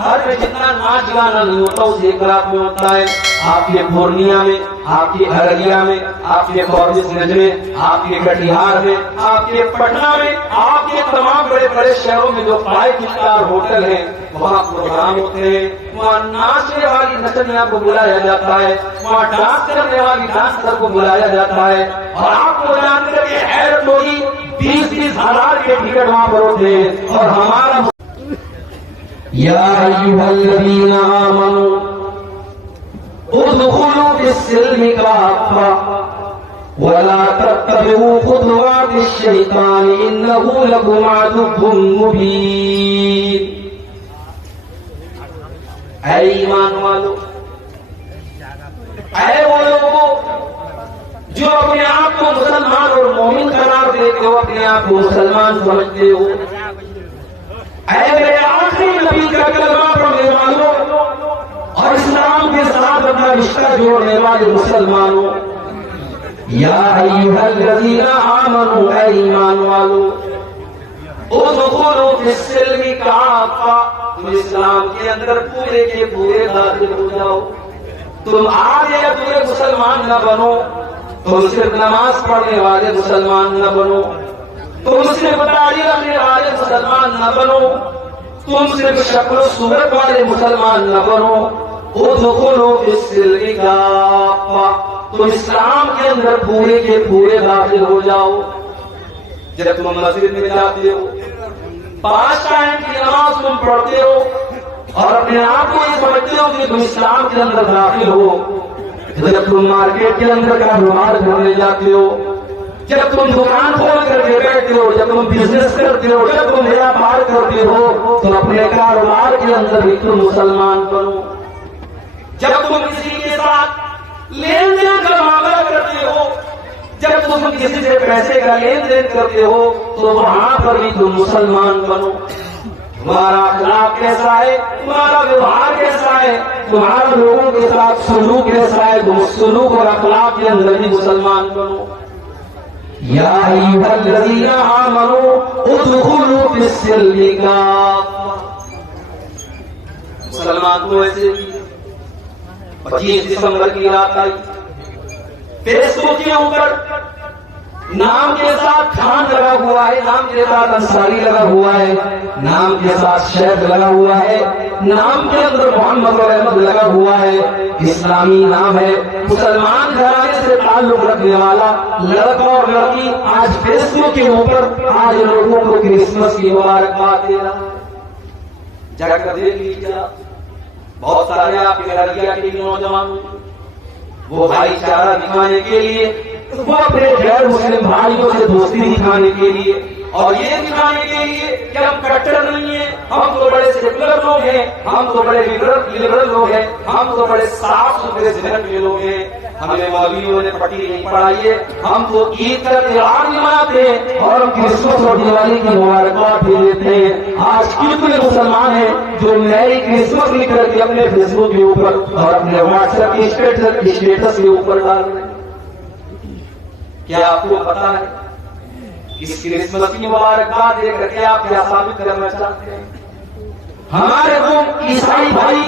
ہر میں جتنا ناچ گانا نہیں ہوتا اس ایک رات میں ہوتا ہے. آپ کے پورنیا میں، آپ کے ارریا میں، آپ کے فارغ گنج میں، آپ کے کٹیہار میں، آپ کے پٹنہ میں، آپ کے تمام بڑے بڑے شہروں میں جو 5 اسٹار ہوٹل ہیں وہاں پروگرام ہوتے ہیں. وہاں ناچنے والی نچنیاں کو بلایا جاتا ہے، وہاں ڈانس کرنے والی ڈانسر کو بلایا جاتا ہے. اور آپ کو جان کر کے حیرت ہوگی 20-20 ہزار کے ٹکٹ وہاں پر ہوتے ہیں. اور ہمارا یا ایھا الذین آمنوا ادخلوا فی السلم کافۃ ولا تتبعوا خطوات الشیطان انہ لکم عدو مبین. اے ایمان والو، اے وہ لوگوں جو اپنے آپ کو مسلمان اور مومن قرار دیتے ہو، اپنے آپ کو مسلمان سمجھتے ہو، اے میرے آخری نبی کا کلمہ پڑھنے والوں اور اسلام کے ساتھ اپنا رشتہ جوڑنے والے مسلمانوں، یا ایھا الذین آمنوا، اے ایمان والو، ادخلوا فی السلم کافۃ، تم اسلام کے اندر پورے کے پورے داخل ہو جاؤ. تم آج یا پورے مسلمان نہ بنو، تم صرف نماز پڑھنے والے مسلمان نہ بنو، تم صرف داڑھی رکھنے والے مسلمان نہ بنو، تم صرف شکل و صورت والے مسلمان نہ بنو. ادخلوا فی السلم کافۃ، تم اسلام کے اندر پورے کے پورے داخل ہو جاؤ. جب تم مسجد میں جاتے ہو، 5 ٹائم کی نماز تم پڑھتے ہو اور اپنے آپ کو یہ سمجھتے ہو کہ تم اسلام کے اندر داخل ہو. جب تم مارکیٹ کے اندر کاروبار کرنے جاتے ہو، جب تم دکان کھول کر کے بیٹھتے ہو، جب تم بزنس کرتے ہو، جب تم ویاپار کرتے ہو، تو اپنے کاروبار کے اندر بھی تم مسلمان بنو. جب تم کسی کے ساتھ لین دین کا معاملہ کرتے ہو، جب تم کسی سے پیسے کا لین دین کرتے ہو، تو وہاں پر بھی تم مسلمان بنو. تمہارا اخلاق کیسا ہے، تمہارا ویوہار کیسا ہے، تمہارا لوگوں کے ساتھ سلوک کیسا ہے، تم سلوک اور اخلاق کے اندر بھی مسلمان بنو. یا ایھا الذین آمنوا ادخلوا فی السلم کافۃ. مسلمان کو ایسے 25 دسمبر کی رات آئی، فیس بک کے اوپر نام کے ساتھ خان لگا ہوا ہے، نام کے ساتھ انصاری لگا ہوا ہے، نام کے ساتھ شیخ لگا ہوا ہے، نام کے اندر محمد اور احمد لگا ہوا ہے، اسلامی نام ہے، مسلمان گھرانے سے تعلق رکھنے والا لڑکا اور لڑکی آج فیس بک کے اوپر آج لوگوں کو کرسمس کی مبارکباد دے رہا. جا کر دیکھ لیجیے، بہت سارے آپ کے ارریا کے نوجوان وہ بھائی چارہ دکھانے کے لیے، وہ اپنے غیر مسلم بھائیوں سے دوستی دکھانے کے لیے اور یہ دکھانے کے لیے کہ ہم کٹر نہیں ہیں، ہم تو بڑے سیکولر لوگ ہیں، ہم تو بڑے لبرل لوگ ہیں، ہم تو بڑے صاف ستھرے ذہن کے لوگ ہیں، ہمیں مولویوں نے پٹی نہیں پڑھائی ہے، ہم تو عید کا تہوار نہیں مناتے ہیں اور ہم کرسمس اور دیوالی کی مبارکباد بھی دیتے ہیں. آج کتنے مسلمان ہیں جو میری کرسمس لکھ کر کے اپنے فیس بک کے اوپر اور اپنے واٹس ایپ کی اسٹیٹس کے اوپر ڈال رہے ہیں. کیا آپ کو پتا ہے اس کرسمس کی مبارکباد دے کر کے آپ کیا ثابت کرنا چاہتے ہیں؟ ہمارے وہ عیسائی بھائی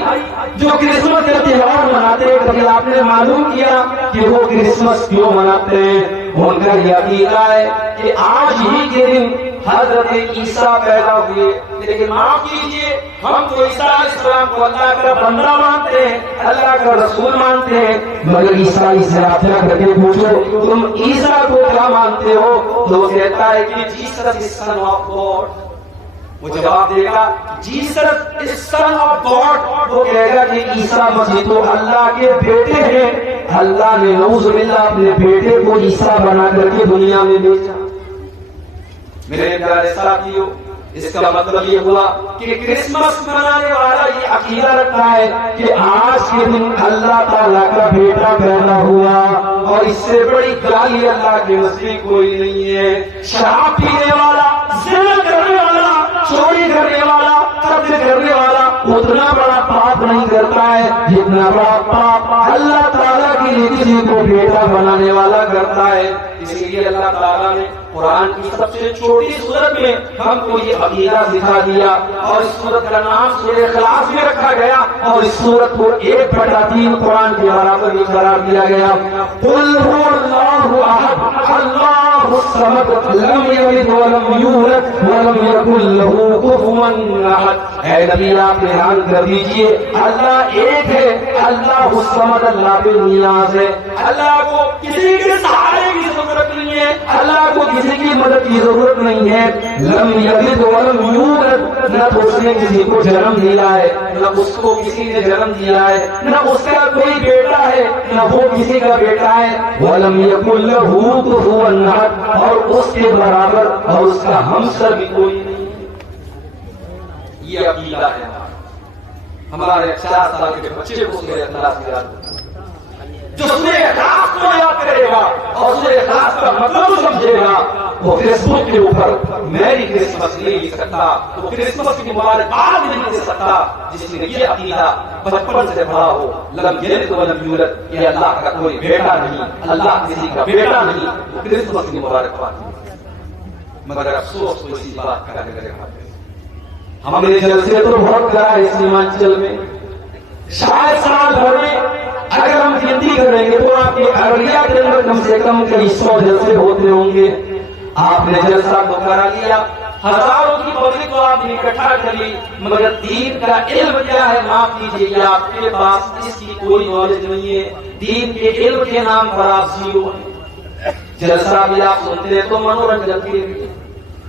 جو کرسمس کا تہوار مناتے ہیں، کبھی آپ نے معلوم کیا کہ وہ کرسمس کیوں مناتے ہیں؟ ان کا یہ عقیدہ ہے کہ آج ہی کے دن حضرت عیسیٰ پیدا ہوئے. لیکن معاف کیجیے، ہم تو عیسیٰ علیہ السلام کو اللہ کا بندہ مانتے ہیں، اللہ کا رسول مانتے ہیں، مگر عیسائی سے رابطہ کر کے پوچھو تم عیسیٰ کو کیا مانتے ہو، تو وہ کہتا ہے کہ Jesus is son of God. وہ جواب دے گا Jesus is son of God. وہ کہے گا کہ عیسیٰ مسیح تو اللہ کے بیٹے ہیں، اللہ نے نعوذ باللہ اپنے بیٹے کو عیسیٰ بنا کر کے دنیا میں بھیجا. میرے پیارے ساتھیوں، اس کا مطلب یہ ہوا کہ کرسمس منانے والا یہ عقیدہ رکھتا ہے کہ آج کے دن اللہ تعالیٰ کا بیٹا پیدا ہوا اور اس سے بڑی گالی اللہ کے نزدیک کوئی نہیں ہے. شراب پینے والا، زنا کرنے والا، چوری کرنے والا، قتل کرنے والا اتنا بڑا پاپ نہیں کرتا ہے جتنا بڑا پاپ اللہ تعالیٰ کے لیے کسی کو بیٹا بنانے والا کرتا ہے. اسی لیے اللہ تعالیٰ نے قرآن کی سب سے چھوٹی سورت میں ہم کو یہ عقیدہ سکھا دیا اور اس سورت کا نام سورہ اخلاص میں رکھا گیا اور اس سورت کو 1/3 قرآن کے برابر بھی قرار دیا گیا. قل هو اللہ احد اللہ الصمد لم یلد ولم یولد ولم یکن له کفوا احد. اے نبی آپ اعلان کر دیجئے اللہ ایک ہے, اللہ الصمد اللہ بے نیاز ہے, اللہ کو کسی کے سہارے کی ضرورت نہیں ہے, اللہ کو کسی کی مدد کی ضرورت نہیں ہے. لم یلد ولم یولد, نہ تو اس نے کسی کو جنم دیا ہے نہ اس کو کسی نے جنم دیا ہے, نہ اس کا کوئی بیٹا ہے نہ وہ کسی کا بیٹا ہے. ولم یکن لہ کفوا احد, اور اس کے برابر اور اس کا ہمسر بھی کوئی نہیں. یہ عقیدہ ہے ہمارے 4 سال کے بچے کو سورہ اخلاص یاد ہے. جو سورہ اخلاص کو یاد کرے گا اور سورہ اخلاص کا مطلب سمجھے گا وہ فیس بک کے اوپر میری کرسمس نہیں لکھ سکتا, وہ کرسمس کی مبارکباد نہیں دے سکتا جس نے یہ عقیدہ بچپن سے پڑھا ہو. لم یلد ولم یولد, یہ اللہ کا کوئی بیٹا نہیں, اللہ کسی کا بیٹا نہیں, وہ کرسمس کی مبارکباد. مگر افسوس کو اسی بات کا رہا ہے. ہم نے جلسے تو بہت کرا ہے اس سیمانچل میں, شاید سال بھر میں اگر ہم گنتی کریں گے تو آپ کے ارریا کے اندر کم سے کم کئی 100 جلسے ہوتے ہوں گے. آپ نے جلسہ تو کرا لیا, ہزاروں کی پبلک کو آپ نے اکٹھا کر لی, مگر دین کا علم کیا ہے معاف کیجیے آپ کے پاس اس کی کوئی نالج نہیں ہے. دین کے علم کے نام پر آپ زیرو ہیں. جلسہ بھی آپ سنتے ہیں تو منورنجن کے لیے,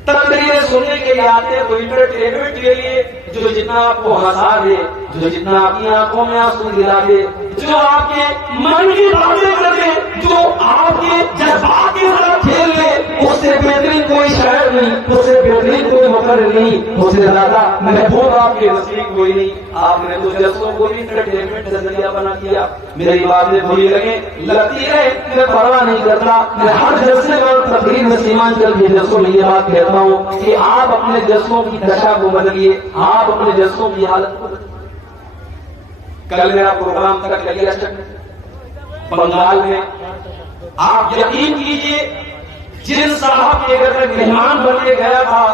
تقریریں سننے کے لیے آتے ہیں تو انٹرٹینمنٹ کے لیے, جو جتنا آپ کو ہنسا دے, جو جتنا آپ کی آنکھوں میں آنسو دلا دے, جو آپ کے من کی باتیں کر دے, جو آپ کے جذبات کے ساتھ کھیل لے, اس سے بہترین کوئی شاعر نہیں, اس سے بہترین کوئی مقرر نہیں, اس سے زیادہ محبوب آپ کے نصیب کوئی نہیں. آپ نے تو جلسوں کو بھی انٹرٹینمنٹ کا ذریعہ بنا دیا. میری باتیں بری لگتی ہے میں پرواہ نہیں کرتا, میں ہر جلسے اور تقریر میں سیمانچل کے جلسوں میں یہ بات کہتا ہوں کہ آپ اپنے جلسوں کی دشا کو بدلیے, آپ اپنے جلسوں کی حالت کو بدلیے. کل میرا پروگرام تھا کلیا چک بنگال میں, آپ یقین کیجئے جن صاحب کے گھر میں مہمان بن کے گیا تھا,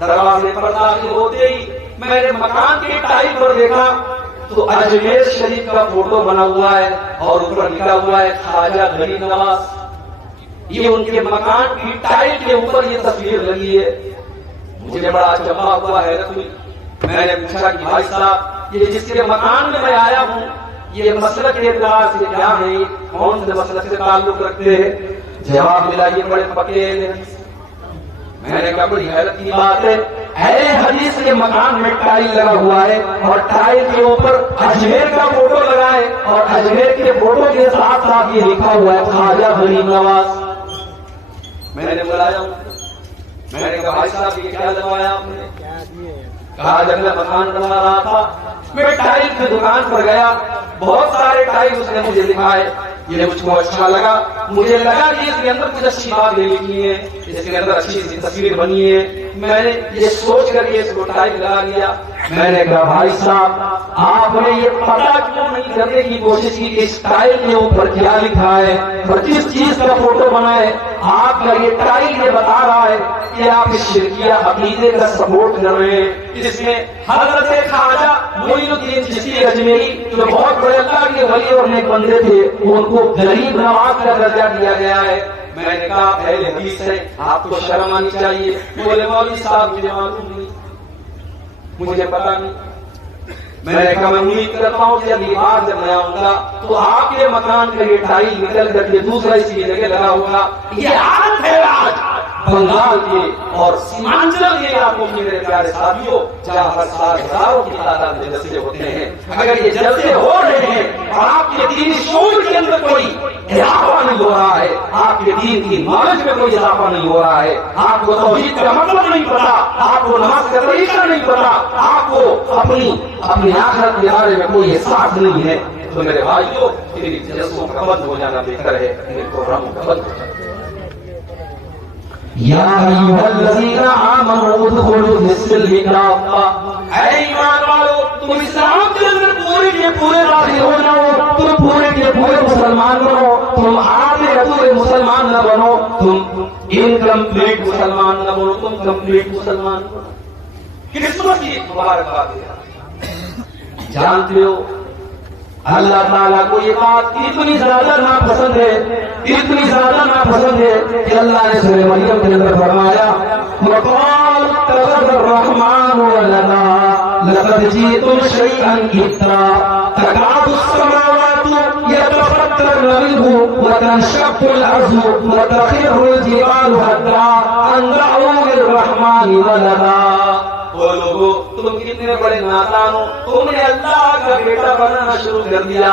دروازے پر داخل ہوتے ہی میں نے مکان کے ٹائل پر دیکھا تو اجمیر شریف کا فوٹو بنا ہوا ہے اور اوپر لکھا ہوا ہے خواجہ غریب نواز. یہ ان کے مکان کی ٹائل کے اوپر یہ تصویر لگی ہے. مجھے بڑا چمبا ہوا ہے. میں نے پوچھا کہ بھائی صاحب یہ جس کے مکان میں آیا ہوں یہ مسلک کے اعتبار سے کیا ہے, کون سے مسلک سے تعلق رکھتے ہیں؟ جواب ملا یہ بڑے پکے ہیں. میں نے کہا بڑی حیرت کی بات ہے, اہل حدیث کے مکان میں ٹائل لگا ہوا ہے اور ٹائل کے اوپر اجمیر کا فوٹو لگا ہے اور اجمیر کے فوٹو کے ساتھ ساتھ یہ لکھا ہوا ہے خواجہ غریب نواز. میں نے بلایا, میں نے کہا بھائی صاحب یہ کیا لگوایا آپ نے؟ کہا جب میں مکان بنا رہا تھا میں ٹائل کی دکان پر گیا, بہت سارے ٹائل اس نے مجھے دکھائے, یہ مجھ کو اچھا لگا, مجھے لگا کہ اس کے اندر کچھ اچھی بات لکھی ہے, اس کے اندر اچھی سی تصویر بنی ہے. میں نے یہ سوچ کر کے اس کو ٹائل لگا لیا. میں نے کہا بھائی صاحب آپ نے یہ پتا کیوں نہیں کرنے کی کوشش کی کہ اس ٹائل کے اوپر کیا لکھا ہے اور کس چیز کا فوٹو بنا ہے؟ آپ کا یہ ٹائل یہ بتا رہا ہے کہ آپ اس شرکیہ عقیدے کا سپورٹ کر رہے ہیں. اس میں حضرت خواجہ معین الدین چشتی اجمیری جو بہت بڑے اللہ کے ولی اور نیک بندے تھے ان کو غریب نواز کا درجہ دیا گیا ہے. میں نے کہا اہل حدیث ہے, آپ کو شرم آنی چاہیے. بولے مولوی صاحب مجھے معلوم نہیں, مجھے پتا نہیں. میں نے کہا میں امید کرتا ہوں کہ اگلی بار جب میں آؤں گا تو آپ کے مکان کا یہ ٹائل نکل کر کے دوسرا اسی جگہ لگا ہوگا. یہ عادت ہے آج بنگال کے اور سیمانچل کے علاقوں میں میرے پیارے ساتھیوں, جہاں ہر سال ہزاروں کی تعداد میں جلسے ہوتے ہیں. اگر یہ جلسے ہو رہے ہیں اور آپ کے دینی شعور کے اندر کوئی اضافہ نہیں ہو رہا ہے, آپ کے دین کی نالج میں کوئی اضافہ نہیں ہو رہا ہے, آپ کو توحید کا مطلب نہیں پتا, آپ کو نماز کا طریقہ نہیں پتا, آپ کو اپنی آخرت کے بارے میں کوئی احساس نہیں ہے, تو میرے بھائیوں تیری جلسوں کا بند ہو جانا بہتر ہے, میرے پروگراموں کا بند ہو جانا. یا ایھا الذین آمنوا ادخلوا فی السلم کافۃ اے ایمان والو تم اسلام کے اندر پورے کے پورے داخل ہو جاؤ، تم پورے کے پورے مسلمان بنو، تم آدھے ادھورے مسلمان نہ بنو، تم انکمپلیٹ مسلمان نہ بنو، تم کمپلیٹ مسلمان بنو۔ کرسمس کی مبارکباد ہے۔ جانتے ہو اللہ تعالیٰ کو یہ بات اتنی زیادہ ناپسند ہے، اتنی زیادہ ناپسند ہے کہ اللہ نے سورہ مریم کے اندر فرمایا وَقَالَ اتَّخَذَ الرَّحْمَٰنُ وَلَدًا لَقَدْ جِئْتُمْ شَيْئًا إِدًّا تَكَادُ السَّمَاوَاتُ يَتَفَطَّرْنَ مِنْهُ وَتَنشَقُّ الْأَرْضُ وَتَخِرُّ الْجِبَالُ هَدًّا أَن دَعَوْا لِلرَّحْمَٰنِ وَلَدًا۔ وہ لوگوں تم کتنے بڑے نادان ہو، تم نے اللہ کا بیٹا بنانا شروع کر دیا۔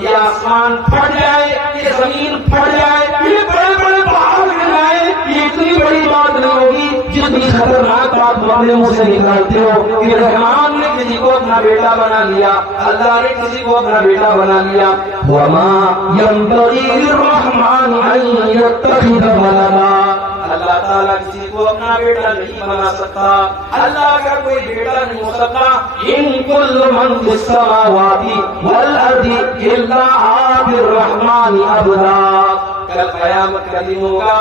یہ آسمان پھٹ جائے، یہ زمین پھٹ جائے، یہ بڑے بڑے پہاڑ گر جائے، یہ اتنی بڑی بات نہیں ہوگی جتنی خطرناک بات تم اپنے منہ سے نکالتے ہو کہ رحمان نے کسی کو اپنا بیٹا بنا لیا، اللہ نے کسی کو اپنا بیٹا بنا لیا۔ وَمَا يَنبَغِي لِلرَّحْمَٰنِ أَن يَتَّخِذَ وَلَدًا، اللہ تعالیٰ کسی کو اپنا بیٹا نہیں بنا سکتا، اللہ کا کوئی بیٹا نہیں ہو سکتا۔ ان کل من فی السماوات والارض الا آتِ الرحمن عبدا۔ کل قیامت کا دن ہوگا،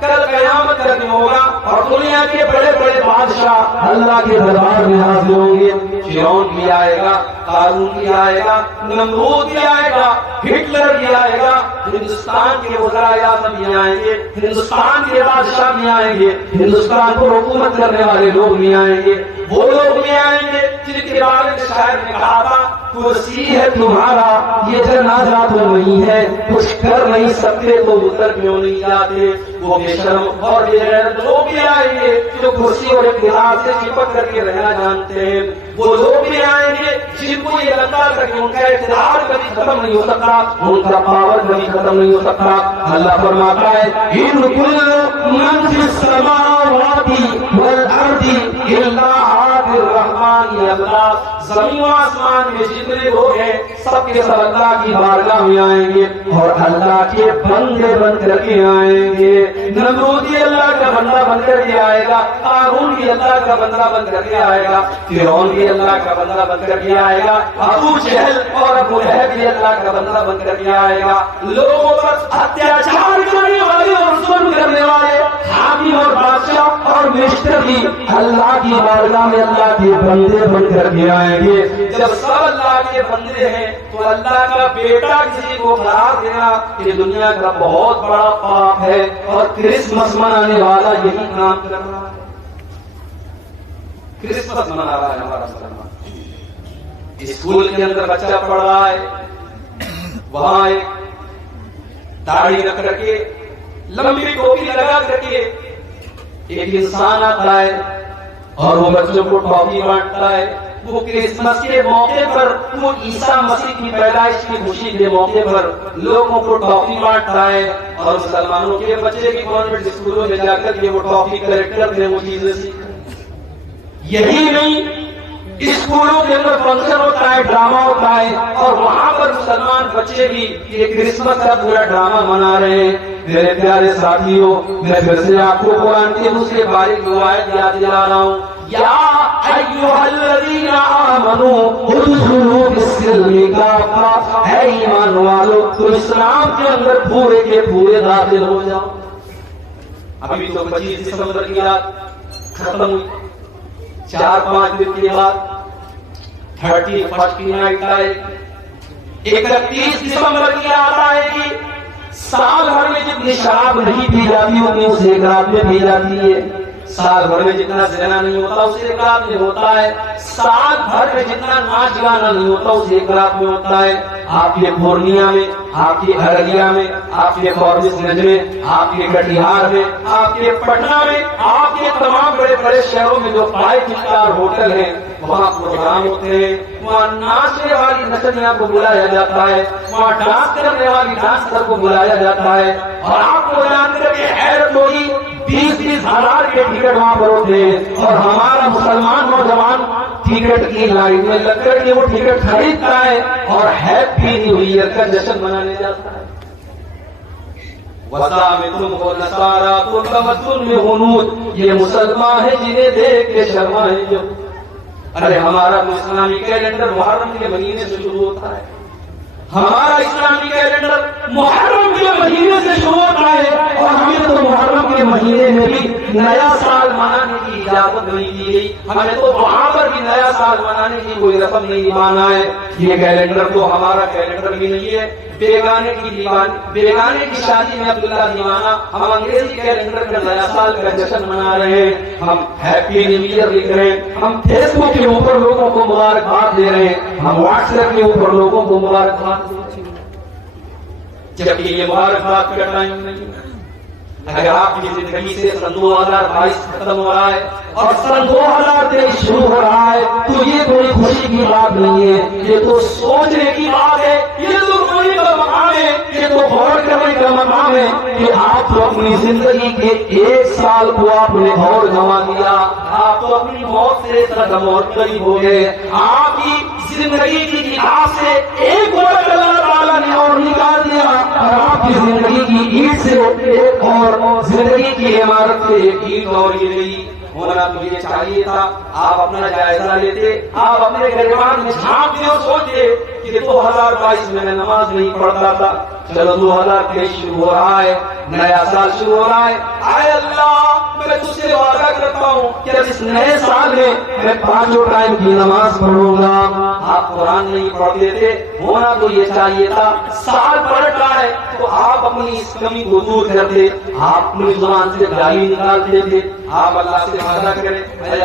کل قیامت کا دن ہوگا اور دنیا کے بڑے بڑے بادشاہ اللہ کے دربار میں حاضر ہوں گے۔ فرعون بھی آئے گا، قارون بھی آئے گا، نمرود بھی آئے گا، ہٹلر بھی آئے گا، ہندوستان کے وزرائے اعظم بھی آئیں گے، ہندوستان کے بادشاہ بھی آئیں گے، ہندوستان کو حکومت کرنے والے لوگ بھی آئیں گے، وہ لوگ بھی آئیں گے جن کے بارے میں شاعر نے کہا تھا کرسی ہے تمہارا یہ جنازہ تو نہیں ہے، کچھ کر نہیں سکتے تو اتر کیوں نہیں جاتے۔ وہ بے شرم اور بے غیرت لوگ بھی آئیں گے جو کرسی اور اقتدار سے چپک کر کے رہنا جانتے ہیں، وہ لوگ بھی آئیں گے جن کو یہ لگتا تھا کہ ان کا اقتدار کبھی ختم نہیں ہو سکتا، ان کا پاور کبھی ختم نہیں ہو سکتا۔ اللہ فرماتا ہے ان کل من فی السماوات والارض الا آتِ الرحمن عبدا، زمین و آسمان میں جتنے لوگ ہیں سب کے سب اللہ کی بارگاہ میں آئیں گے اور اللہ کے بندے بن کر کے آئیں گے۔ نمرود بھی اللہ کا بندہ بن کر کے آئے گا، قارون بھی اللہ کا بندہ بن کر کے آئے گا، فرعون بھی اللہ کا بندہ بن کر کے آئے گا، ابو جہل اور ابو لہب بھی اللہ کا بندہ بن کر کے آئے گا۔ لوگوں پر اتیاچار کرنے والے اور ظلم کرنے والے حاکم اور بادشاہ اور منسٹر بھی اللہ کی بارگاہ میں اللہ کے بندے بن کر کے آئیں گے۔ جب سب اللہ کے بندے ہیں تو اللہ کا بیٹا کسی کو قرار دینا یہ دنیا کا بہت بڑا پاپ ہے، اور کرسمس منانے والا یہی کام کر رہا ہے۔ کرسمس منا رہا ہے ہمارا مسلمان، اسکول کے اندر بچہ پڑھ رہا ہے، وہاں ایک داڑھی رکھ کر کے لمبی ٹوپی لگا کر کے ایک انسان آتا ہے اور وہ بچوں کو ٹافی بانٹتا ہے۔ وہ کرسمس کے موقع پر، وہ عیسیٰ مسیح کی پیدائش کی خوشی کے موقع پر لوگوں کو ٹافی بانٹتا ہے، اور مسلمانوں کے بچے بھی کانوینٹ اسکولوں میں جا کر کے وہ ٹافی کلیکٹ کرتے ہیں، وہ چیزیں سیکھتے ہیں۔ یہی نہیں، اسکولوں کے اندر فنکشن ہوتا ہے، ڈرامہ ہوتا ہے، اور وہاں پر مسلمان بچے بھی یہ کرسمس کا پورا ڈرامہ منا رہے ہیں۔ میرے پیارے ساتھیوں، میں پھر سے آپ کو قرآن کے دوسرے بارے کی آیت یاد دلا رہا ہوں، یا ایھا الذین آمنوا ادخلوا فی السلم کافہ، اے ایمان والو تم اسلام کے اندر پورے کے پورے داخل ہو جاؤ۔ ابھی تو 25 دسمبر کی رات ختم ہوئی، 4-5 دن کے بعد 31 کی نائٹ آئے، 31 دسمبر کی رات آئے گی۔ سال بھر میں جتنی شراب نہیں پی جاتی اتنی اسے ایک رات میں پی جاتی ہے، سال بھر میں جتنا زنا نہیں ہوتا اسے ایک رات میں ہوتا ہے، سال بھر میں جتنا ناچ گانا نہیں ہوتا اسے ایک رات میں ہوتا ہے۔ آپ کے پورنیہ میں، آپ کے ارریا میں، آپ کے فاربس گنج میں، آپ کے کٹیہار میں، آپ کے پٹنہ میں، آپ کے تمام بڑے بڑے شہروں میں جو 5 اسٹار ہوٹل ہیں وہاں پروگرام ہوتے ہیں، وہاں ناچنے والی نچنیاں کو بلایا جاتا ہے، وہاں ڈانس کرنے والی ڈانسر کو بلایا جاتا ہے، اور آپ کو جان کر کے حیرت ہوگی 20-20 ہزار کے ٹکٹ وہاں پر ہوتے ہیں، اور ہمارا مسلمان نوجوان ٹکٹ کی لائن میں لگ کر کے وہ ٹکٹ خریدتا ہے اور ہیپی نیو ایئر کا جشن منانے جاتا ہے۔ وَزَعَمْتُمْ وَنَصَارَىٰ تُرْتَمَتُّنْ مِنْ ہُنُودٍ، یہ مسلمان ہیں جنہیں دیکھ کے شرمائیں جو ارے ہمارا اسلامی کیلنڈر محرم کے مہینے سے شروع ہوتا ہے، ہمارا اسلامی کیلنڈر محرم کے مہینے سے شروع ہوتا ہے، اور ہمیں تو محرم کے مہینے میں بھی نیا سال منانے کی اجازت نہیں دی گئی، ہمیں تو وہاں پر بھی نیا سال منانے کی کوئی رسم نہیں مانا ہے۔ یہ کیلنڈر تو ہمارا کیلنڈر بھی نہیں ہے، بیگانے کی شادی میں عبداللہ دیوانہ، ہم انگریزی کیلنڈر کا نیا سال کا جشن منا رہے ہیں، ہم ہیپی نیو ایئر لکھ رہے ہیں، ہم فیس بک کے اوپر لوگوں کو مبارکباد دے رہے ہیں، ہم واٹس ایپ کے اوپر لوگوں کو مبارکباد دے رہے ہیں، جبکہ یہ مبارکباد کا ٹائم نہیں ہے۔ اگر آپ کی زندگی سے سن 2022 ختم ہو رہا ہے اور سن 2023 شروع ہو رہا ہے تو یہ کوئی خوشی کی بات نہیں ہے، یہ تو سوچنے کی بات ہے، یہ تو رونے کا مقام ہے، یہ تو غور کرنے کا مقام ہے کہ آپ تو اپنی زندگی کے 1 سال کو آپ نے اور گنوا دیا، آپ تو اپنی موت سے قدم اور قریب ہو گئے، آپ کی زندگی کی کتاب سے ایک ورق اللہ تعالیٰ نے اور نکال دیا، اور آپ کی زندگی کی اینٹ سے ایک اور زندگی کی عمارت سے ایک اینٹ اور گر گئی۔ ہونا تو یہ چاہیے تھا آپ اپنا جائزہ لیتے، آپ اپنے گریبان میں جھانکتے اور سوچتے کہ 2022 میں نماز نہیں پڑھتا تھا، چلو 2023 شروع ہو رہا ہے، نیا سال شروع ہو رہا ہے، اے اللہ میں تجھ سے وعدہ کرتا ہوں کہ اس نئے سال میں 5 ٹائم کی نماز پڑھوں گا۔ آپ قرآن نہیں پڑھتے تھے، ہونا تو یہ چاہیے تھا سال پلٹ رہا ہے تو آپ اپنی اس کمی کو دور کرتے، آپ اپنی زبان سے گالی نکالتے تھے، آپ اللہ سے وعدہ کریں، اے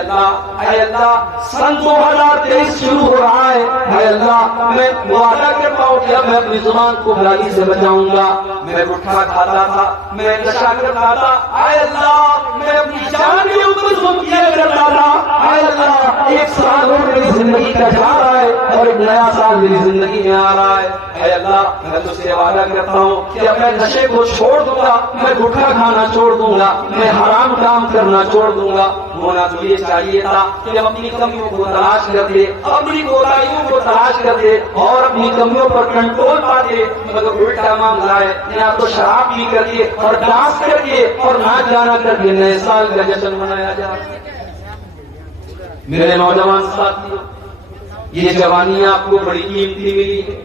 اللہ سن 2023 شروع ہو رہا ہے، اے اللہ میں وعدہ کرتا ہوں کہ اب میں اپنی زبان کو گالی سے بچاؤں گا، میں گٹھا کھاتا تھا، میں نشہ کرتا تھا، اے اللہ میں اپنی جان کے اوپر ظلم کیا کرتا تھا، اے اللہ 1 سال اور میری زندگی کا جا رہا ہے اور ایک نیا سال میری زندگی میں آ رہا ہے، اے اللہ میں تجھ سے وعدہ کرتا ہوں کہ اب میں نشے کو چھوڑ دوں گا، میں گٹھا کھانا چھوڑ دوں گا، میں حرام کام کرنا چھوڑ دوں گا۔ ہونا تو یہ چاہیے تھا کہ ہم اپنی کمیوں کو تلاش کرتے، اپنی کوتاہیوں کو تلاش کرتے اور اپنی کمیوں پر کنٹرول پاتے، مگر الٹا معاملہ ہے، یا تو شراب پی کر کے اور ڈانس کر کے اور ناچ گانا کر کے نئے سال کا جشن منایا جائے۔ میرے نوجوان ساتھیوں، یہ جوانی آپ کو بڑی قیمتی ملی ہے،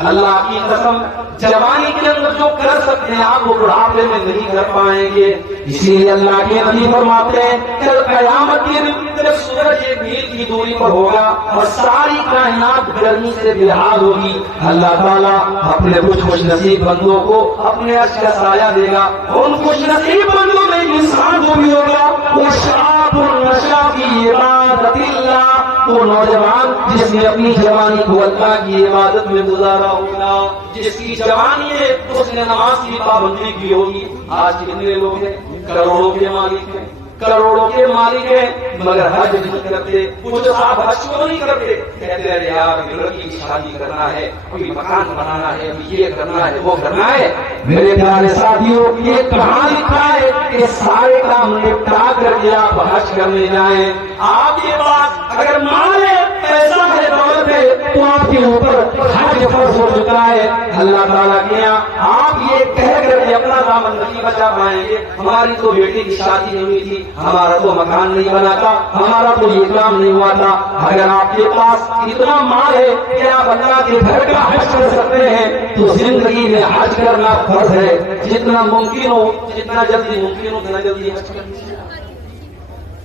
اللہ کی قسم جوانی کے اندر جو کر سکتے ہیں آپ وہ بڑھاپے میں نہیں کر پائیں گے، اسی لیے اللہ کے نبی فرماتے ہیں کل قیامت کے دن جب سورج 1 میل کی دوری پر ہوگا اور ساری کائنات گرمی سے بے حال ہوگی، اللہ تعالیٰ اپنے کچھ خوش نصیب بندوں کو اپنے عرش کا سایہ دے گا، ان خوش نصیب بندوں میں انسان کو بھی ہوگا وہ شاب النشا فی عبادت اللہ، وہ نوجوان جس نے اپنی جوانی کو اللہ کی عبادت میں گزارا ہوگا، جس کی جوانی ہے اس نے نماز کی پابندی کی ہوگی۔ آج کتنے لوگ ہیں کروڑوں کے مالک ہیں، کروڑوں کے مالک ہیں مگر حج نہیں کرتے، کچھ صاحب حج کیوں نہیں کرتے؟ کہتے ہیں یار لڑکی کی شادی کرنا ہے، کوئی مکان بنانا ہے، یہ کرنا ہے، وہ کرنا ہے۔ میرے پیارے ساتھیوں یہ کہاں لکھا ہے کہ سارے کام نپٹا کر کے آپ حج کرنے جائیں؟ آپ یہ بات اگر مان لیں پیسہ ہے دولت ہے تو آپ کے اوپر حج فرض ہو چکا ہے اللہ تعالیٰ کے یہاں۔ آپ یہ کہہ کر کے اپنا دامن نہیں بچا پائیں گے، ہماری تو بیٹی کی شادی نہیں ہوئی تھی، ہمارا تو مکان نہیں بنا تھا، ہمارا تو یہ کام نہیں ہوا تھا۔ اگر آپ کے پاس اتنا مال ہے کہ آپ اللہ کے گھر کا حج کر سکتے ہیں تو زندگی میں حج کرنا فرض ہے، جتنا ممکن ہو جتنا جلدی ممکن ہو اتنا جلدی حج کرنا۔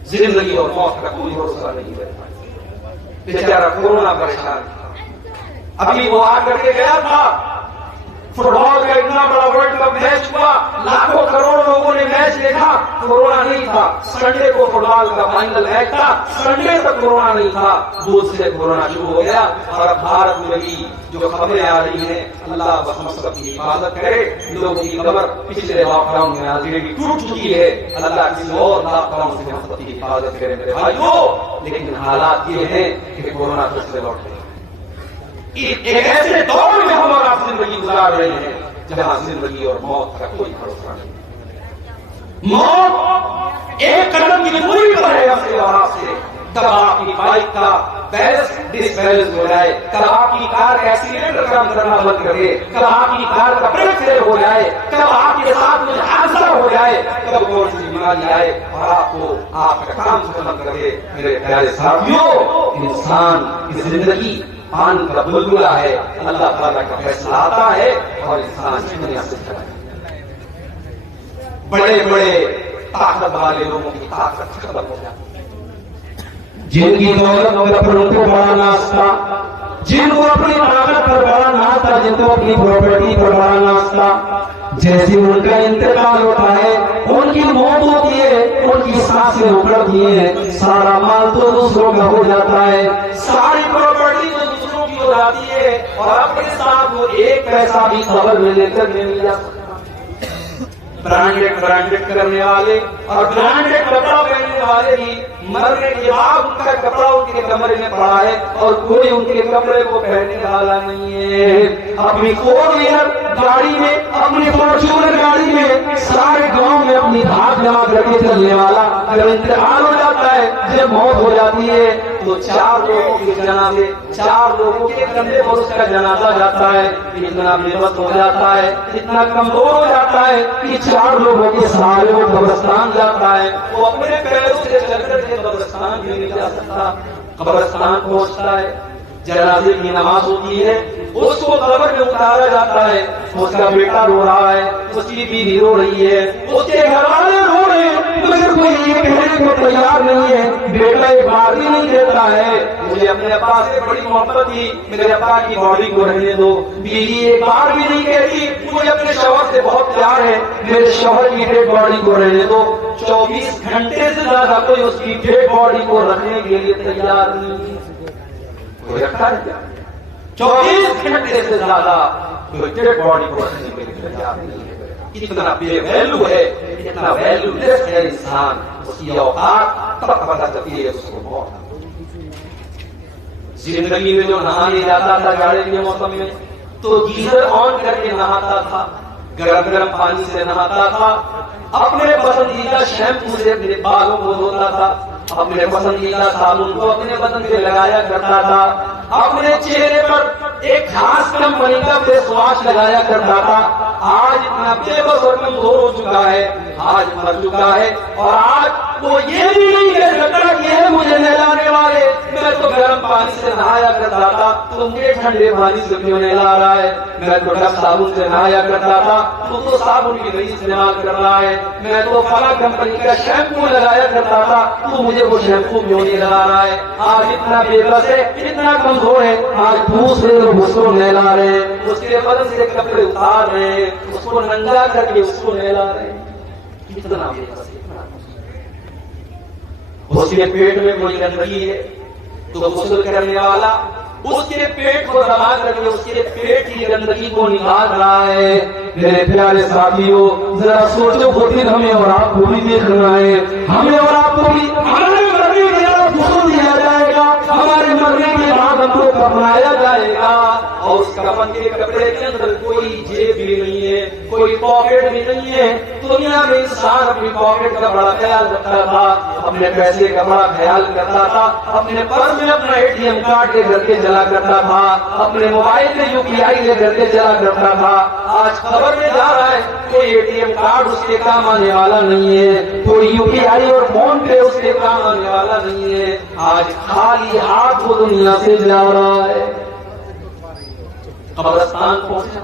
زندگی اور موت کا کوئی بھروسہ نہیں ہے، بیچارہ کورونا پریشان تھا، ابھی وہ آ کر کے گیا تھا، فٹ بال کا اتنا بڑا ورلڈ کپ میچ ہوا، لاکھوں کروڑ لوگوں نے میچ دیکھا، کورونا نہیں تھا۔ سنڈے کو فٹ بال کا فائنل میچ تھا، سنڈے تک کورونا نہیں تھا، بدھ سے کورونا شروع ہو گیا۔ اور اب بھارت میں بھی جو خبریں آ رہی ہیں اللہ بس ہم سب کی حفاظت کرے، لوگوں کی خبر پچھلے لاک ڈاؤن میں آلریڈی ٹوٹ چکی ہے، اللہ کسی اور لاک ڈاؤن سے ہم سب کی حفاظت کرے میرے بھائیوں۔ لیکن حالات یہ ہیں کہ کورونا پھر سے لوٹ گیا، ایک ایسے دور میں ہم اور آپ زندگی گزار رہے ہیں جہاں زندگی اور موت کا کوئی بھروسہ نہیں۔ موت ایک قدم کی دوری پر ہے ہم سے اور آپ سے، تب آپ کی بائک کا پیرس ڈس پیرس ہو جائے، کب آپ کی کار کا ایکسیڈنٹ کام کرنا بند کر دے، کب آپ کی کار کا بریک فیل ہو جائے، کب آپ کے ساتھ کچھ حادثہ ہو جائے، کب کون سی بیماری آئے اور آپ کو آپ کا کام ختم کر دے۔ میرے پیارے ساتھیوں، انسان کی زندگی پانی کا بلبلہ ہے، اللہ تعالیٰ کا فیصلہ آتا ہے اور انسان کی دنیا سے چلا جاتا ہے۔ بڑے بڑے طاقت والے لوگوں کی طاقت ختم ہو جاتی ہے، جن کی دولت پر اپنوں کو بڑا ناز تھا، جن کو اپنی طاقت پر بڑا ناز تھا، جن کو اپنی پراپرٹی پر بڑا ناز تھا، جیسے ان کا انتقال ہوتا ہے، ان کی موت ہوتی ہے، ان کی سانسیں اکڑتی ہیں، سارا مال تو دوسروں کا ہو جاتا ہے، ساری پراپرٹی تو دوسروں کی ہو جاتی ہے، اور اپنے ساتھ وہ ایک پیسہ بھی قبر میں لے کر نہیں جا سکتا۔ برانڈیڈ کرنے والے اور برانڈیڈ کپڑا پہننے والے بھی مرنے کے بعد ان کا کپڑا ان کے کمرے میں پڑا ہے اور کوئی ان کے کپڑے کو پہننے والا نہیں ہے۔ اپنی فور ویلر گاڑی میں، اپنی فارچونر گاڑی میں، سارے گاؤں میں اپنی دھاک جمع کر کے چلنے والا جب انتقال ہو جاتا ہے، جب موت ہو جاتی ہے، تو 4 لوگوں کے جنازے، 4 لوگوں کے کندھے پر اس کا جنازہ جاتا ہے۔ اتنا بے بس ہو جاتا ہے، اتنا کمزور ہو جاتا ہے کہ 4 لوگوں کے سہارے وہ قبرستان جاتا ہے، وہ اپنے پیروں سے چل کر کے قبرستان بھی نہیں جا سکتا۔ قبرستان پہنچتا ہے، جنازے کی نماز ہوتی ہے، اس کو قبر میں اتارا جاتا ہے، اس کا بیٹا رو رہا ہے، اس کی بیوی رو رہی ہے، اس کے گھر والے رو رہے ہیں، مگر کوئی یہ کہنے کو تیار نہیں ہے۔ بیٹا ایک بار بھی نہیں کہتا ہے مجھے اپنے ابا سے بڑی محبت تھی، میرے ابا کی باڈی کو رہنے دو۔ بیوی ایک بار بھی نہیں کہتی مجھے اپنے شوہر سے بہت پیار ہے، میرے شوہر کی ڈیڈ باڈی کو رہنے دو۔ 24 گھنٹے سے زیادہ کوئی اس کی ڈیڈ باڈی کو رکھنے کے لیے تیار نہیں، کوئی رکھتا ہے کیا؟ 24 گھنٹے سے زیادہ کوئی ڈیڈ باڈی کو رکھنے کے لیے تیار نہیں ہے۔ اتنا بے ویلو ہے، اتنا ویلو لیس ہے انسان، اس کی اوقات تب پتہ چلتی ہے اس کو موت۔ زندگی میں جو نہانے جاتا تھا جاڑے کے موسم میں تو گیزر آن کر کے نہاتا تھا، گرم گرم پانی سے نہاتا تھا، اپنے پسندیدہ شیمپو سے اپنے بالوں کو دھوتا تھا، اپنے پسندیدہ صابن کو اپنے بدن پہ لگایا کرتا تھا، اپنے چہرے پر ایک خاص کمپنی کا فیس واش لگایا کرتا تھا۔ آج اتنا بے بس اور کمزور ہو چکا ہے، آج مر چکا ہے، اور آج وہ یہ بھی نہیں کہہ سکتا کہ ہے مجھے نہلانے والے، میں تو گرم پانی سے نہایا کرتا تھا، تو مجھے ٹھنڈے پانی سے کیوں نہلا رہا ہے؟ میں تو ڈب صابن سے نہایا کرتا تھا، تو صابن کی نہیں استعمال کر رہا ہے۔ میں تو فلاں کمپنی کا شیمپو لگایا کرتا تھا، تو مجھے وہ شیمپو کیوں نہیں لگا رہا ہے؟ آج اتنا بے بس ہے، اتنا کمزور ہے، آج دوسرے لوگ اس کو نہلا رہے ہیں، اس کے بدن سے کپڑے اتار رہے ہیں، اس کو ننگا کر کے اس کو نہلا رہے ہیں۔ کتنا بے بس ہے، اس کے پیٹ میں کوئی گندگی ہے تو غسل کرنے والا اس کے پیٹ کو دبا کر کے اس کے پیٹ کی گندگی کو نکال رہا ہے۔ میرے پیارے ساتھیوں، ذرا سوچو وہ دن ہمیں اور آپ کو بھی دیکھنا ہے، ہمیں اور آپ کو بھی ہمارے مرنے کے بعد غسل دیا جائے گا، ہمارے مرنے کے بعد ہم کو کفنایا جائے گا، اور اس کفن کے کپڑے کے اندر کوئی جیب بھی نہیں ہے، کوئی پاکٹ بھی نہیں ہے۔ دنیا میں انسان اپنی پاکٹ کا بڑا خیال رکھتا تھا، اپنے پیسے کا بڑا خیال کرتا تھا، اپنے پرس میں اپنا ATM کارڈ لے کر کے چلا کرتا تھا، اپنے موبائل میں UPI لے کر کے چلا کرتا تھا۔ آج خبر میں جا رہا ہے کوئی ATM کارڈ اس کے کام آنے والا نہیں ہے، کوئی UPI اور فون پے اس کے کام آنے والا نہیں ہے۔ آج خالی ہاتھ وہ دنیا سے جا رہا ہے۔ قبرستان پہنچا،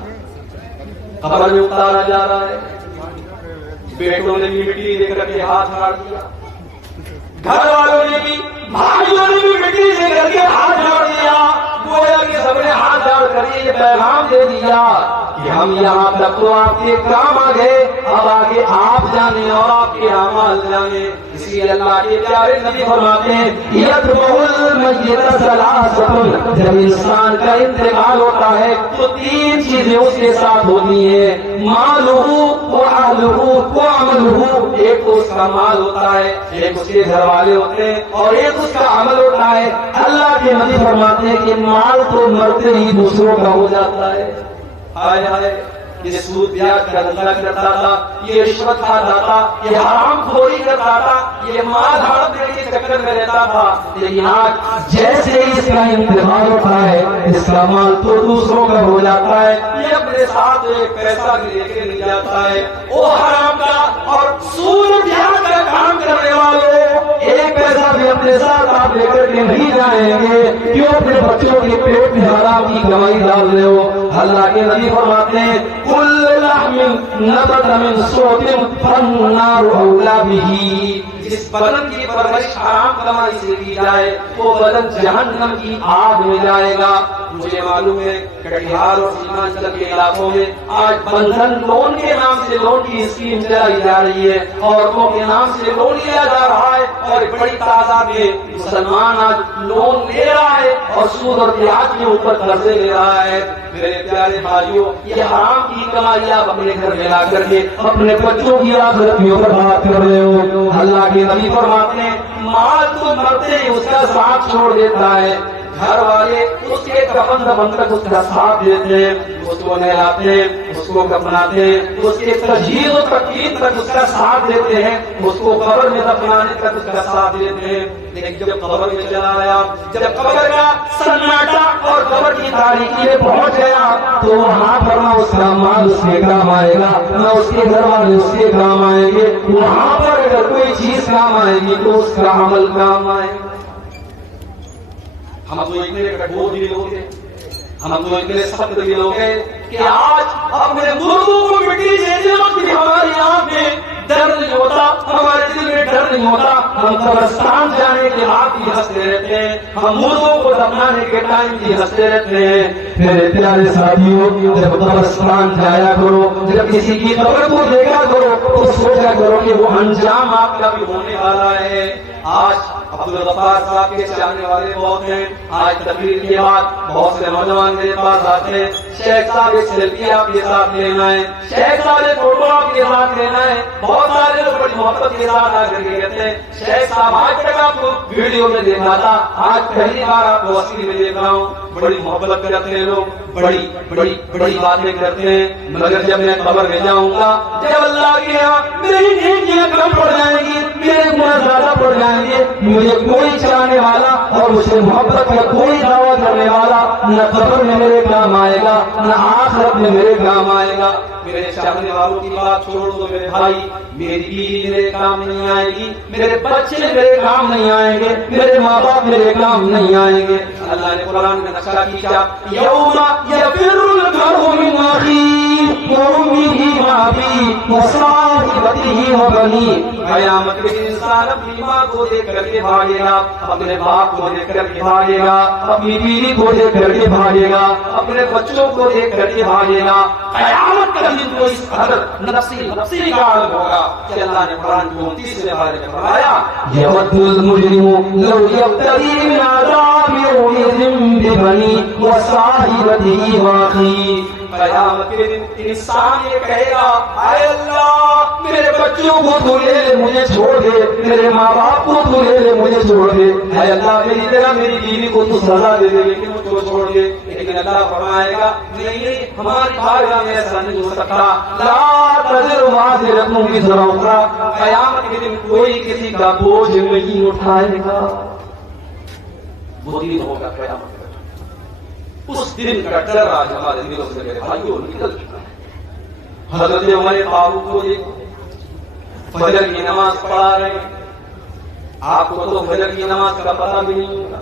قبر میں اتارا جا رہا ہے، بیٹوں نے بھی مٹی دے کر کے ہاتھ جھاڑ دیا، گھر والوں نے بھی، بھائیوں نے بھی مٹی دے کر کے ہاتھ جھاڑ دیا، گویا کہ سب نے ہاتھ جھاڑ کر یہ پیغام دے دیا کہ ہم یہاں تک تو آپ کے کام آ گئے، اب آگے آپ جانے اور آپ کے اعمال جانے۔ اس لیے اللہ کے پیارے نبی فرماتے ہیں یتبع المیت ثلاث، جب انسان کا انتقال ہوتا ہے تو 3 چیزیں اس کے ساتھ ہوتی ہیں، مالہ وأہلہ وعملہ، ایک تو اس کا مال ہوتا ہے، ایک اس کے گھر والے ہوتے ہیں، اور ایک اس کا عمل ہوتا ہے۔ اللہ کے نبی فرماتے ہیں کہ مال تو مرتے ہی دوسروں کا ہو جاتا ہے، ہائے ہائے یہ سود بیاج کا دھندا کرتا تھا، یہ رشوت کھاتا تھا، یہ حرام خوری کرتا تھا، یہ مال ہڑپنے کے چکر میں رہتا تھا، لیکن آج جیسے اس کا انتظار ہوتا ہے اس کا مال تو دوسروں کا ہو جاتا ہے، یہ اپنے ساتھ ایک پیسہ بھی لے کے نہیں جاتا ہے۔ وہ حرام کا اور سود بیاج کا کام کرنے والوں، ایک پیسہ بھی اپنے ساتھ آپ لے کر کے نہیں جائیں گے، کیوں اپنے بچوں کے پیٹ میں حرام کی کمائی ڈال رہے ہو؟ اللہ کے نبی فرماتے ہیں کل لحم نبت من صوت فالنار اولی بہ، جس بدن کی پرورش حرام کمائی سے کی جائے وہ بدن جہنم کی آگ میں جائے گا۔ مجھے معلوم ہے کٹیہار اور سیمانچل کے علاقوں میں آج بندھن لون کے نام سے لون کی اسکیم چلائی جا رہی ہے، عورتوں کے نام سے لون لیا جا رہا ہے، اور بڑی تعداد میں مسلمان آج لون لے رہا ہے اور سود اور بیاج کے اوپر قرضے لے رہا ہے۔ میرے پیارے بھائیوں، یہ حرام کی کمائی آپ اپنے گھر میں لا کر کے اپنے بچوں کی آخرت میں برباد کر رہے ہو۔ اللہ کے نبی فرماتے ہیں مال تو مرتے ہی اس کا ساتھ چھوڑ دیتا ہے، گھر والے اس کے کفن دفن تک اس کا ساتھ دیتے ہیں، اس کو نہلاتے ہیں، اس کو کفناتے ہیں، اس کے تجہیز و تکفین تک اس کا ساتھ دیتے ہیں، اس کو قبر میں دفنانے تک اس کا ساتھ دیتے ہیں، لیکن جب قبر میں چلا آیا، جب قبر کا سناٹا اور قبر کی تاریکی میں پہنچ گیا تو وہاں پر نہ اس کا مال اس کے کام آئے گا، نہ اس کے گھر والے اس کے کام آئیں گے، وہاں پر اگر کوئی چیز کام آئے گی تو اس کا عمل کام آئے گا۔ ہم تو اتنے کٹور دل لوگ ہیں، ہم تو اتنے سخت دل لوگ ہیں کہ آج اپنے مردوں کو مٹی دینے وقت بھی ہماری آنکھ میں درد نہیں ہوتا، ہمارے دل میں ڈر نہیں ہوتا، ہم قبرستان جانے کے بعد بھی ہنستے رہتے ہیں، ہم مردوں کو دفنانے کے ٹائم بھی ہنستے رہتے ہیں۔ میرے پیارے ساتھیوں، جب قبرستان جایا کرو، جب کسی کی قبر کو دیکھا کرو تو سوچا کرو کہ وہ انجام آپ کا بھی ہونے والا ہے۔ آج عبدالغفار صاحب کے چاہنے والے بہت ہیں، آج تقریر کے بعد بہت سے نوجوان میرے پاس آتے ہیں، شیخ صاحب ایک سیلفی آپ کے ساتھ لینا ہے، شیخ صاحب ایک فوٹو آپ کے ساتھ لینا ہے۔ بہت سارے لوگ بڑی محبت کے ساتھ آ کر کے کہتے ہیں شیخ صاحب آج تک آپ کو ویڈیو میں دیکھا تھا، آج پہلی بار آپ کو اصلی میں دیکھ رہا ہوں۔ بڑی محبت کرتے ہیں لوگ، بڑی بڑی بڑی باتیں کرتے ہیں، مگر جب میں قبر میں جاؤں گا، جب اللہ کے یہاں میری نیکیاں کم پڑ جائیں گی، میرے گناہ زیادہ پڑ جائیں گے، مجھے کوئی چلانے والا اور مجھ سے محبت کا کوئی دعویٰ کرنے والا نہ قبر میں میرے کام آئے گا نہ آخرت میں میرے کام آئے گا۔ میرے چاہنے والوں کی بات چھوڑ دو میرے بھائی، میری بیوی میرے کام نہیں آئے گی، میرے بچے میرے کام نہیں آئیں گے، میرے ماں باپ میرے کام نہیں آئیں گے۔ اللہ نے قرآن میں نقشہ کھینچا یوم یفر المرء من اخیہ وامہ وابیہ وصاحبتہ وبنیہ، قیامت کے دن انسان اپنی ماں کو دیکھ کر کے بھاگے گا، اپنے باپ کو دیکھ کر کے بھاگے گا، اپنی بیوی کو دیکھ کر کے بھاگے گا، اپنے بچوں کو دیکھ کر کے بھاگے گا۔ قیامت کا دن تو اس قدر نفسی نفسی کا عالم ہوگا کہ اللہ نے قرآن کی 29 بارے میں فرمایا یود المجرم لو یفتدی من عذاب یومئذ ببنیہ وصاحبتہ واخیہ۔ قیامت کے دن انسان یہ کہے گا اے اللہ میرے بچوں کو تو لے لے مجھے چھوڑ دے، میرے ماں باپ کو تو لے لے مجھے چھوڑ دے، اے اللہ میری جگہ میری بیوی کو تو سزا دے دے لیکن مجھ کو چھوڑ دے۔ لیکن اللہ فرمائے گا نہیں، ہماری بارگاہ میں ایسا نہیں ہو سکتا، لا تزر وازرۃ وزر اخری، قیامت کے دن کوئی کسی کا بوجھ نہیں اٹھائے گا۔ وہ دن ہوگا قیامت، اس دن کا ڈر آج ہمارے دلوں سے میرے بھائیوں نکل چکا ہے۔ حضرت عمر فاروق کو دیکھو، فجر کی نماز پڑھا رہے ہیں، آپ کو تو فجر کی نماز کا پتہ بھی نہیں ہوگا،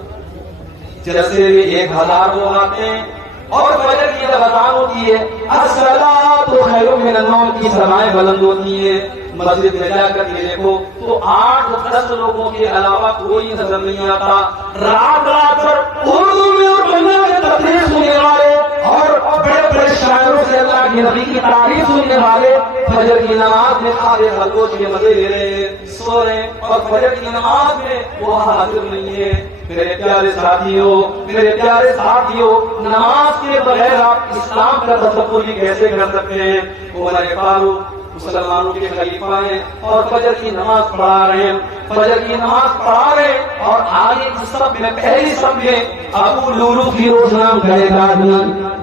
جیسے 1000 لوگ آتے ہیں اور فجر کی جب اذان ہوتی ہے الصلاۃ خیر من النوم کی سماعیں بلند ہوتی ہیں، مسجد میں جا کر کے دیکھو تو 8-10 لوگوں کے علاوہ کوئی نظر نہیں آتا، رات رات بھر اردو میں اور بنگلہ میں تقریر سننے والے اور بڑے بڑے شاعروں سے اللہ کے نبی کی تعریف سننے والے فجر کی نماز میں آدھے خلوت کے مزے لے رہے ہیں، سو رہے ہیں، اور فجر کی نماز میں وہ حاضر نہیں ہے۔ میرے پیارے ساتھیوں، میرے پیارے ساتھیوں، نماز کے بغیر آپ اسلام کا تصور بھی کیسے کر سکتے ہیں؟ عمر فاروق مسلمانوں کے خلیفہ ہیں اور فجر کی نماز پڑھا رہے ہیں، فجر کی نماز پڑھا رہے ہیں، اور آگے کی صف میں پہلی صف میں ابو لولو فیروز نام کا ایک آدمی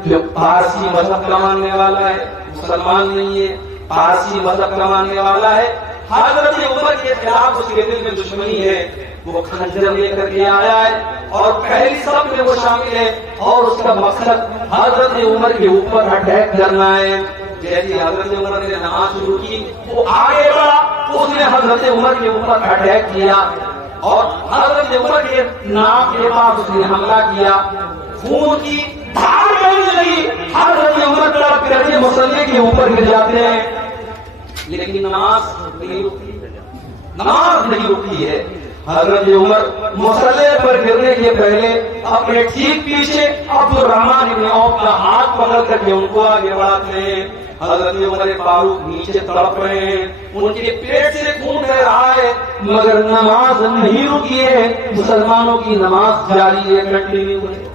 جو پارسی مذہب کا ماننے والا ہے، مسلمان نہیں ہے، پارسی مذہب کا ماننے والا ہے، حضرت عمر کے خلاف اس کے دل میں دشمنی ہے، وہ خنجر لے کر کے آیا ہے اور پہلی صف میں وہ شامل ہے اور اس کا مقصد حضرت عمر کے اوپر اٹیک کرنا ہے۔ جیسے حضرت عمر نے نماز شروع کی، وہ آگے بڑھا، اس نے حضرت عمر کے اوپر اٹیک کیا اور حضرت عمر کے ناک کے پاس اس نے حملہ کیا، خون کی دھار بہنے لگی، حضرت عمر تڑپ کر کے مصلی کے اوپر گر جاتے ہیں، لیکن نماز نہیں رکتی، نماز نہیں رکتی ہے۔ حضرت عمر مصلی پر گرنے کے پہلے اپنے ٹھیک پیچھے عبد الرحمن بن عوف کا ہاتھ پکڑ کر کے ان کو آگے بڑھاتے ہیں۔ حضرت عمر فاروق نیچے تڑپ رہے ہیں، ان کے پیٹ سے خون بہ رہا ہے، مگر نماز نہیں رکی ہے، مسلمانوں کی نماز جاری ہے، کنٹینیو ہے۔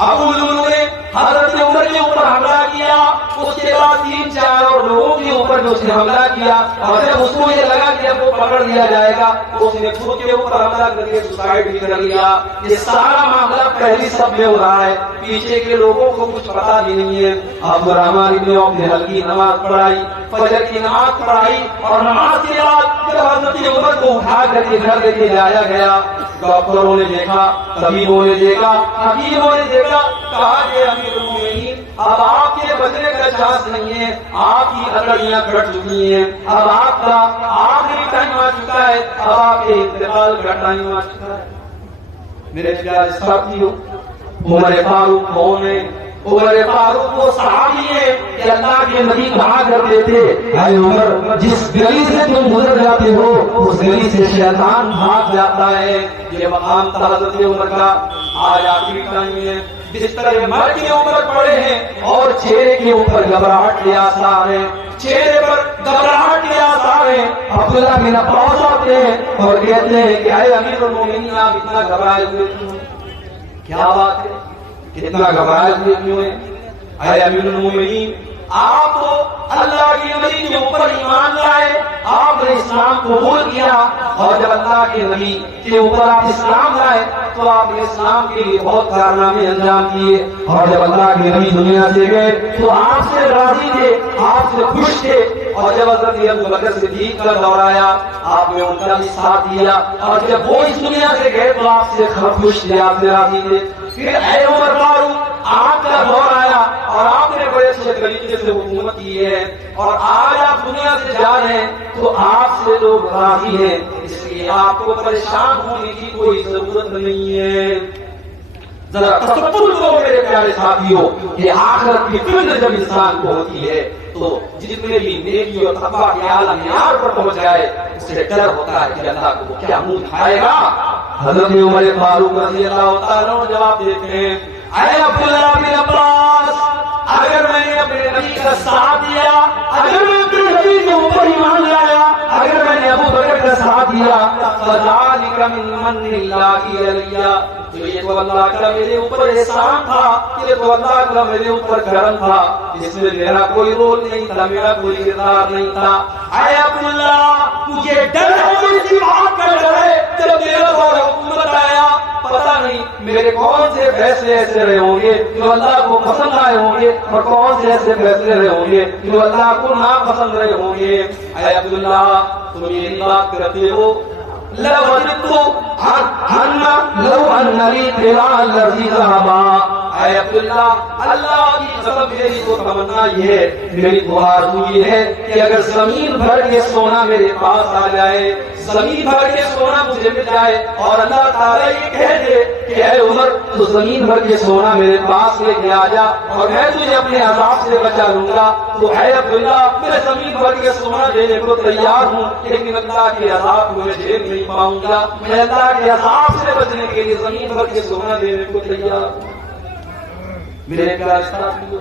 ابو لولو نے حضرت عمر کے اوپر حملہ کیا، اس کے بعد 3-4 اور لوگوں کے اوپر جو اس نے حملہ کیا، اور جب اس کو یہ لگا کہ اب وہ پکڑ لیا جائے گا، اس نے خود کے اوپر حملہ کر کے سوسائڈ بھی کر لیا۔ یہ سارا معاملہ پہلی صف میں ہو رہا ہے، پیچھے کے لوگوں کو کچھ پتا بھی نہیں ہے۔ عبد الرحمن بن عوف نے ہلکی نماز پڑھائی، فجر کی نماز پڑھائی، اور نماز کے بعد جب حضرت عمر کو اٹھا کر کے گھر لے کے جایا گیا، ڈاکٹروں نے دیکھا، طبیبوں نے دیکھا، حکیموں نے دیکھا، کہا کہ امیر المومنین اب آپ کے بچنے کا چانس نہیں ہے، آپ کی ہڈیاں کٹ چکی ہیں، اب آپ کا آخری ٹائم آ چکا ہے، اب آپ کے انتقال کا ٹائم آ چکا ہے۔ میرے پیارے ساتھیوں، عمر فاروق کون ہے؟ عمر فاروق وہ صحابی ہے کہ اللہ کے نبی کہا کرتے تھے، اے عمر جس گلی سے تم گزر جاتے ہو اس گلی سے شیطان بھاگ جاتا ہے۔ یہ مقام تھا حضرت عمر کا۔ آج آخری ٹائم ہے، بستر مرگ کے اوپر پڑے ہیں اور چہرے کے اوپر گھبراہٹ کے آثار ہیں، چہرے پر گھبراہٹ کے آثار ہیں۔ عبداللہ بن عباس آتے ہیں اور کہتے ہیں کہ اے امیر المومنین آپ اتنا گھبرائے ہوئے کیوں؟ کیا بات ہے، کتنا گھبرائے ہوئے کیوں ہیں؟ اے امیر المومنین آپ تو اللہ کے نبی کے اوپر ایمان لائے، آپ نے اسلام قبول کیا، اور جب اللہ کے نبی کے اوپر آپ اسلام لائے تو آپ نے اسلام کے لیے بہت کارنامے انجام دیے، اور جب اللہ کے نبی دنیا سے گئے تو آپ سے راضی تھے، آپ سے خوش تھے، اور جب حضرت ابوبکر صدیق کا دور آیا آپ نے ان کا بھی ساتھ دیا، اور جب وہ اس دنیا سے گئے تو آپ سے خوش تھے، آپ سے راضی تھے۔ پھر اے عمر فاروق آپ کا دور آیا اور آپ نے بڑے اچھے طریقے سے حکومت کی ہے، اور آج آپ دنیا سے جا رہے ہیں تو آپ سے لوگ راضی ہیں، اس لیے آپ کو پریشان ہونے کی کوئی ضرورت نہیں ہے۔ ذرا تصور کرو میرے پیارے ساتھیوں، یہ آخرت کی فکر جب انسان کو ہوتی ہے تو جتنے بھی نیکی اور تقویٰ کے اعلیٰ معیار پر پہنچ جائے اس سے ڈر ہوتا ہے کہ اللہ کو کیا منہ دکھائے گا۔ حضرت عمر فاروق رضی اللہ تعالیٰ عنہ جواب دیتے ہیں، اے عبداللہ بن عباس اگر میں نے اپنے نبی کا ساتھ دیا، اگر میں اپنے نبی کے اوپر ایمان لایا، اگر میں نے ابو بکر کا ساتھ دیا، فذلک من من اللہ علیہ، تو یہ تو اللہ کا میرے اوپر احسان تھا، یہ تو اللہ کا میرے اوپر کرم تھا، اس میں میرا کوئی رول نہیں تھا، میرا کوئی کردار نہیں تھا۔ اے عبداللہ مجھے ڈر ہے، اسی بات کا ڈر ہے جب میرا دور حکومت آیا پتہ نہیں میرے کون سے فیصلے ایسے رہے ہوں گے جو اللہ کو پسند آئے ہوں گے، اور کون سے ایسے فیصلے رہے ہوں گے جو اللہ کو ناپسند رہے ہوں گے۔ اے عبداللہ تم میری بات کرتے ہو، لو ان لی طلا الذی ذهبا، اے عبداللہ اللہ کی قسم میری تو تمنا یہ ہے، میری گہار یہ ہے کہ اگر زمین بھر کے سونا میرے پاس آ جائے، زمین بھر کے سونا مجھے مل جائے، اور اللہ تعالیٰ یہ کہہ دے کہ اے عمر تو زمین بھر کے سونا میرے پاس لے کے آ جا اور میں تجھے اپنے عذاب سے بچا لوں گا، تو اے عبداللہ میں زمین بھر کے سونا دینے کو تیار ہوں، لیکن اللہ کے عذاب کو میں جھیل نہیں پاؤں گا، میں اللہ کے عذاب سے بچنے کے لیے زمین بھر کے سونا دینے کو تیار ہوں۔ میرے پیارے ساتھیو،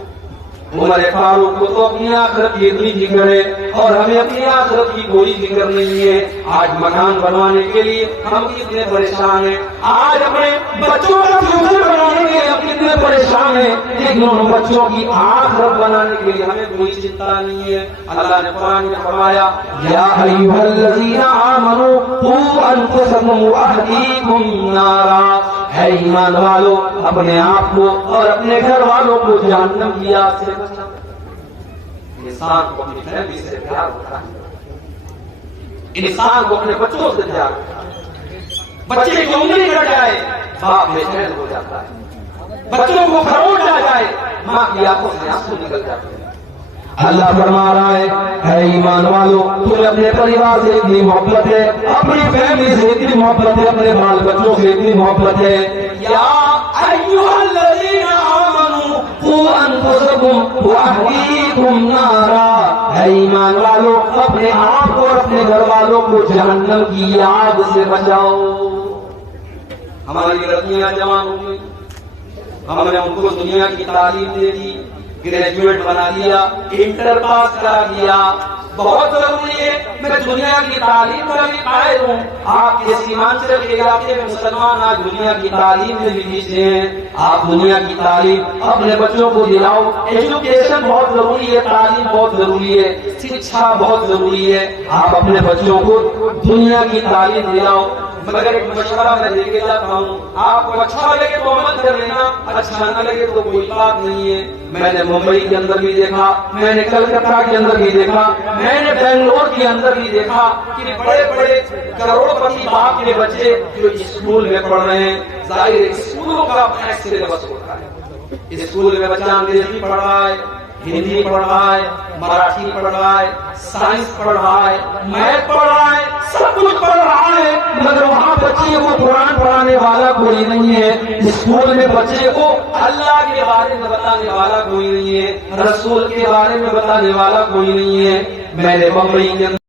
عمر فاروق کو تو اپنی آخرت کی اتنی فکر ہے اور ہمیں اپنی آخرت کی کوئی فکر نہیں ہے۔ آج مکان بنوانے کے لیے ہم کتنے پریشان ہیں، آج اپنے بچوں کا فیوچر بنانے کے لیے ہم کتنے پریشان ہیں، لیکن ان بچوں کی آخرت بنانے کے لیے ہمیں کوئی چنتا نہیں ہے۔ اللہ نے قرآن میں فرمایا، یا ایھا الذین آمنوا قوا انفسکم واہلیکم نارا، اے ایمان والو اپنے آپ کو اور اپنے گھر والوں کو جہنم کی آگ سے بچاؤ۔ انسان کو اپنی فیملی سے پیار ہوتا ہے، انسان کو اپنے بچوں سے پیار ہوتا ہے۔ بچے کی عمر کٹ جائے باپ بے چین ہو جاتا ہے، بچوں کو خروش آ جائے ماں کی آنکھوں سے آنسو نکل جاتے ہیں۔ اللہ فرما رہا ہے اے ایمان والو تمہیں اپنے پریوار سے اتنی محبت ہے، اپنی فیملی سے اتنی محبت ہے، اپنے بال بچوں سے اتنی محبت ہے۔ یا ایھا الذین آمنوا قوا انفسکم واہلیکم نارا، اے ایمان والو اپنے آپ کو اور اپنے گھر والوں کو جہنم کی آگ سے بچاؤ۔ ہماری لڑکیاں جوان ہو گئی، ہم نے ان کو دنیا کی تعلیم دے دی، گریجویٹ بنا دیا، انٹر پاس کرا دیا، بہت ضروری ہے۔ میں دنیا کی تعلیم کا بھی قائل ہوں۔ آپ کے سیمانچل کے علاقے میں مسلمان آج دنیا کی تعلیم میں بھی پیچھے ہیں۔ آپ دنیا کی تعلیم اپنے بچوں کو دلاؤ۔ ایجوکیشن بہت ضروری ہے، تعلیم بہت ضروری ہے، شکشا بہت ضروری ہے۔ آپ اپنے بچوں کو دنیا کی تعلیم دلاؤ۔ مگر ایک مشورہ میں دے کے جاتا ہوں، آپ کو اچھا لگے تو عمل کر لینا، اچھا نہ لگے تو کوئی بات نہیں ہے۔ میں نے ممبئی کے اندر بھی دیکھا، میں نے کلکتہ کے اندر بھی دیکھا، میں نے بنگلور کے اندر بھی دیکھا کہ بڑے بڑے کروڑ پتی باپ کے بچے جو اسکول میں پڑھ رہے ہیں، ظاہر اسکولوں کا اپنا سلیبس ہوتا ہے۔ اسکول میں بچہ انگریزی پڑھ رہا ہے، ہندی پڑھ رہا ہے، مراٹھی پڑھ رہا ہے، سائنس پڑھ رہا ہے، میتھ پڑھ رہا ہے، سب کچھ پڑھ رہا ہے، مگر وہاں بچے کو قرآن پڑھانے والا کوئی نہیں ہے۔ اسکول میں بچے کو اللہ کے بارے میں بتانے والا کوئی نہیں ہے، رسول کے بارے میں بتانے والا کوئی نہیں ہے۔ میں نے بمبئی کے